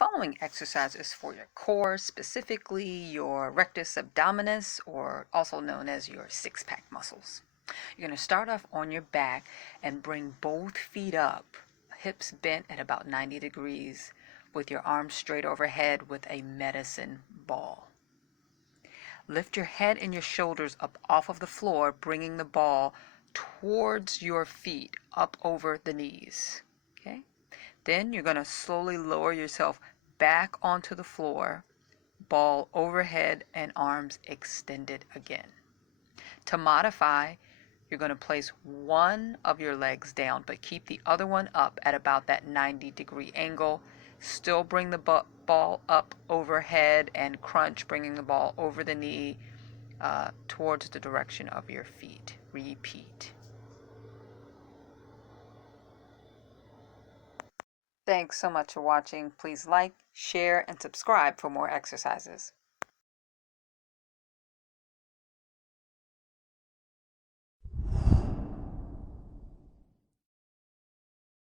following exercise is for your core, specifically your rectus abdominis, or also known as your six-pack muscles. You're going to start off on your back and bring both feet up, hips bent at about 90 degrees, with your arms straight overhead with a medicine ball. Lift your head and your shoulders up off of the floor, bringing the ball towards your feet, up over the knees. Okay? Then you're going to slowly lower yourself back onto the floor, ball overhead and arms extended again. To modify, you're going to place one of your legs down, but keep the other one up at about that 90-degree angle. Still bring the ball up overhead and crunch, bringing the ball over the knee towards the direction of your feet. Repeat. Thanks so much for watching. Please like, share, and subscribe for more exercises.